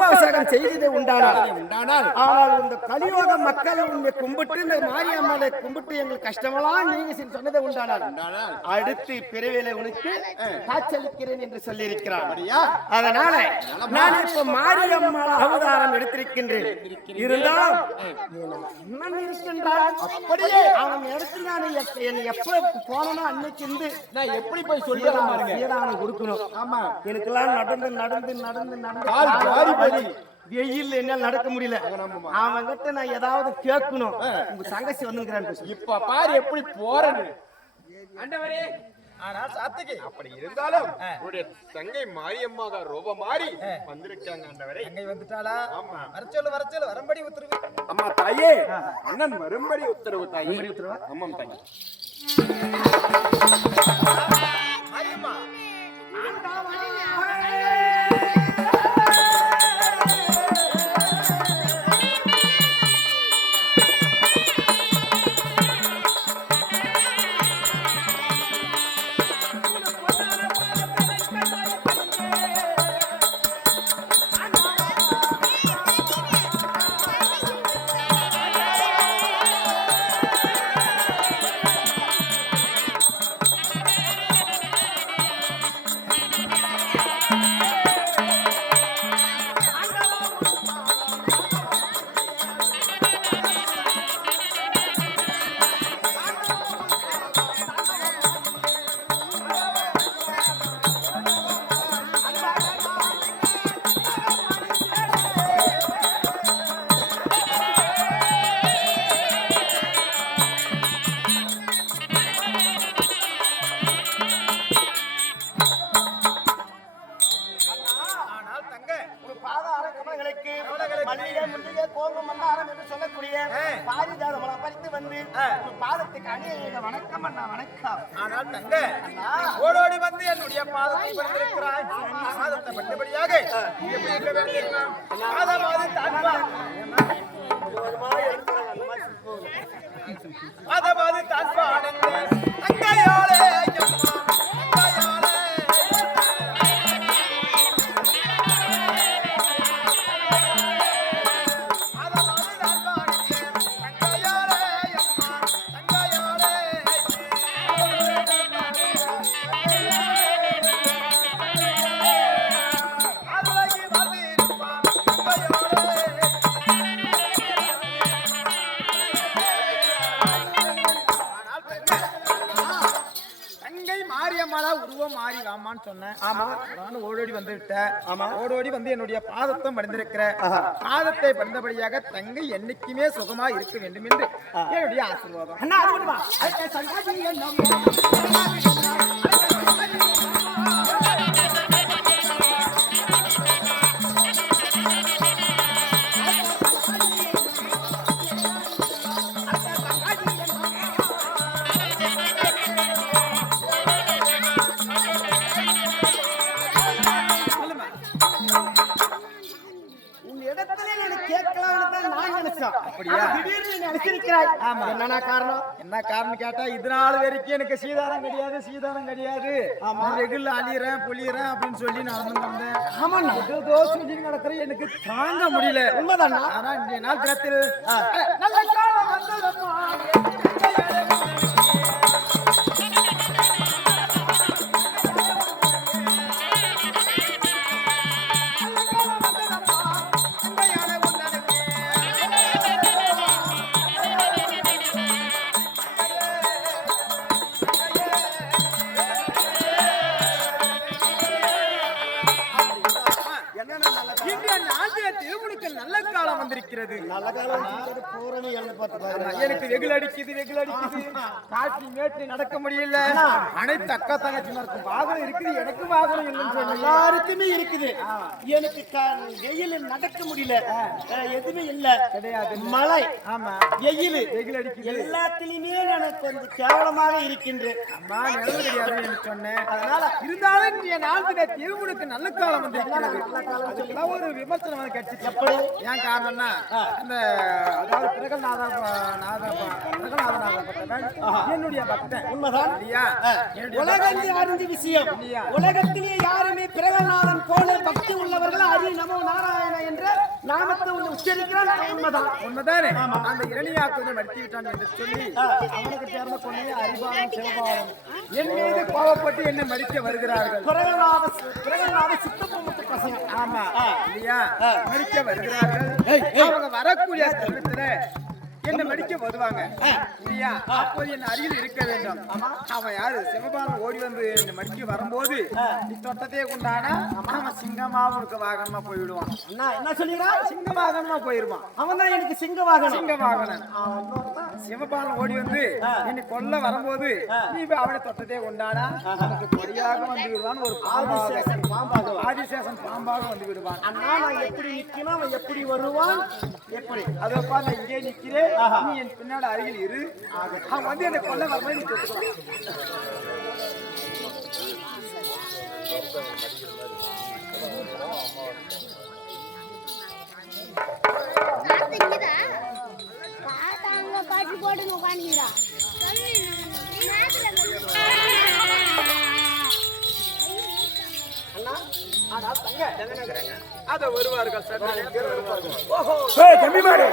அபிஷேகம் செய்தது உண்டானால் உண்டானால் ஆனால் இந்த கலியோக மக்கள் உன்னை கும்பிட்டு இந்த மாரியம்மனை கும்பிட்டு எங்களுக்கு கஷ்டமெல்லாம் நீங்க சொன்னதை உண்டானால் அடுத்து பிறவில உனக்கு காட்சியளிக்கிறேன் என்று சொல்லியிருக்கிறார். அதனால நான் இப்ப மாரியம்மன் அவதாரம் எடுத்திருக்கின்றேன். என் அண்ணன் இருக்கின்றான்? அப்படியே. அவன் இடத்துல நான் எப்ப- என்னை எப்ப போனனோ அன்னைக்கு இருந்து நான் எப்படி போய் சீதானம் கொடுக்கணும். ஆமா. எனக்கெல்லாம் நடந்து நடந்து நடந்து நடந்து. பலி. வெயில் என்னால நடக்க முடியல. அவன் கிட்ட நான் ஏதாவது கேட்கணும். உங்க தங்கச்சி வந்துங்கிறான் இப்ப பாரு எப்படி போறேன்னு. ஆண்டவரே. ஆனால் சாத்தகி அப்படி இருந்தாலும் உடைய தங்கை ரொம்ப மாறி வந்திருக்காங்க ஆண்டவரே. அங்கே வந்துட்டாளா? ஆமா. வர சொல்லு வர சொல்லு வரும்படி உத்தரவு. அம்மா தாயே அண்ணன் வரும்படி உத்தரவு தாயே. ஆமாம் தாயே. மாரியம்மா. கோபம் மந்தாரம் என்று சொல்லக்கூடிய பாரிஜாத மலம் பறித்து வந்து ஒரு பாதத்துக்கு அணிய வணக்கம் அண்ணா வணக்கம். ஆனால் தங்க ஓடோடி வந்து என்னுடைய பாதத்தை படுத்திருக்கிறாய் பாதத்தை பட்டபடியாக எப்படி இருக்க பாதமாது மாரியம்மாளா உருவம் மாறி வாமான்னு சொன்னேன். ஆமா நானும் ஓடோடி வந்து விட்டேன் ஆமா. ஓடோடி வந்து என்னுடைய பாதத்தை பணிந்திருக்கிற பாதத்தை பணிந்தபடியாக தங்கை என்னைக்குமே சுகமா இருக்க வேண்டும் என்று என்னுடைய ஆசீர்வாதம். அண்ணா அது தான் நான் நினைச்சேன். அப்படியா? திடீர்னு நீ நினைச்சிருக்கிறாய். என்னண்ணா காரணம் என்ன காரணம் கேட்டா இது நாள் வரைக்கும் எனக்கு சீதாரம் கிடையாது சீதாரம் கிடையாது நான் வெகுல அழியறேன் புளியறேன் அப்படின்னு சொல்லி நான் வந்தேன் ஆமாண்ணா. ஏதோ சொல்லி நடக்கிற எனக்கு தாங்க முடியல உண்மைதாண்ணா. ஆனா இந்த நாள் தினத்தில் நல்ல காலம் வந்ததம்மா. drink. நல்ல காலம் பூரணி எழுந்து பார்த்து. எனக்கு வெகுல் அடிக்குது. வெகுல் அடிக்குது மேட்டு நடக்க முடியல. அனைத்து அக்கா தங்கச்சிமாருக்கும் வாகனம் இருக்குது எனக்கு வாகனம் இல்லைன்னு சொல்லி. எல்லாருக்குமே இருக்குது. எனக்கு வெயில்ல நடக்க முடியல. எதுவுமே இல்ல. கிடையாது. மழை. ஆமா. வெயில் வெகுல் அடிக்குது. எல்லாத்திலுமே நான் கொஞ்சம் கேவலமாக இருக்கின்றேன். அம்மா நிலவு கிடையாது என்று சொன்னேன். அதனால இருந்தாலும் இன்றைய நாள் தின திருமுழுக்கு நல்ல காலம் அதுக்கெல்லாம் ஒரு விமர்சனம் கிடைச்சிச்சு எப்படி? ஏன் காரணம்னா அந்த அதாவது பிரகநாத நாத என்னுடைய பக்தன். உண்மைதான்? இல்லையா? என்னுடைய உலகத்தை அறிந்த விஷயம்? உலகத்திலே யாருமே பிரகலாதன் போல பக்தி உள்ளவர்கள் அரி நமோ நாராயண என்று நாமத்தை உன்னை உச்சரிக்கிறான். உண்மைதான். உண்மைதானே? அந்த இரணியாக்குவதை மடித்து விட்டான் என்று சொல்லி அவனுக்கு சேர்ந்த பொண்ணு அறிவாளன் சிவபாலன் என் மீது கோவப்பட்டு என்னை மடிக்க வருகிறார்கள். பிரகலாத பிரகலாத சித்தப்பொம்மத்து பசங்க. ஆமா. இல்லையா? மடிக்க வருகிறார்கள். அவங்க வரக்கூடிய தருணத்துல என்ன மடிக்க வருவாங்க? இல்லையா அப்போது என் அருகில் இருக்க வேண்டும். அவன் யாரு? சிவபாலன் ஓடி வந்து என்னை மடிக்க வரும்போது நீ தொட்டத்தையே கொண்டானா அவன் சிங்கமாவும் இருக்க வாகனமா போய்விடுவான் அண்ணா என்ன சொல்லிடுறா? சிங்க வாகனமா போயிருவான். அவன் தான் எனக்கு சிங்க வாகனம். சிங்க வாகனன். சிவபாலன் ஓடி வந்து என்னை கொல்ல வரும்போது நீ அவனை தொட்டதே கொண்டானா அவனுக்கு பொறியாக வந்து விடுவான் ஒரு ஆதிசேஷன் பாம்பாக ஆதிசேஷன் பாம்பாக வந்து விடுவான். அண்ணா நான் எப்படி நிக்கணும் அவன் எப்படி வருவான்? எப்படி? அதை பார்த்து நான் இங்கே நிக்கிறேன். நீ என் பின்னாடி அருகில் இரு. அவன் வந்து என்னை கொல்ல வரும்போது நீ தொட்டுக்கலாம் பாட்டாங்க பாட்டு உட்காந்துக்கிறா அதை வருவார்கள் ஓஹோ தம்பி மாடு.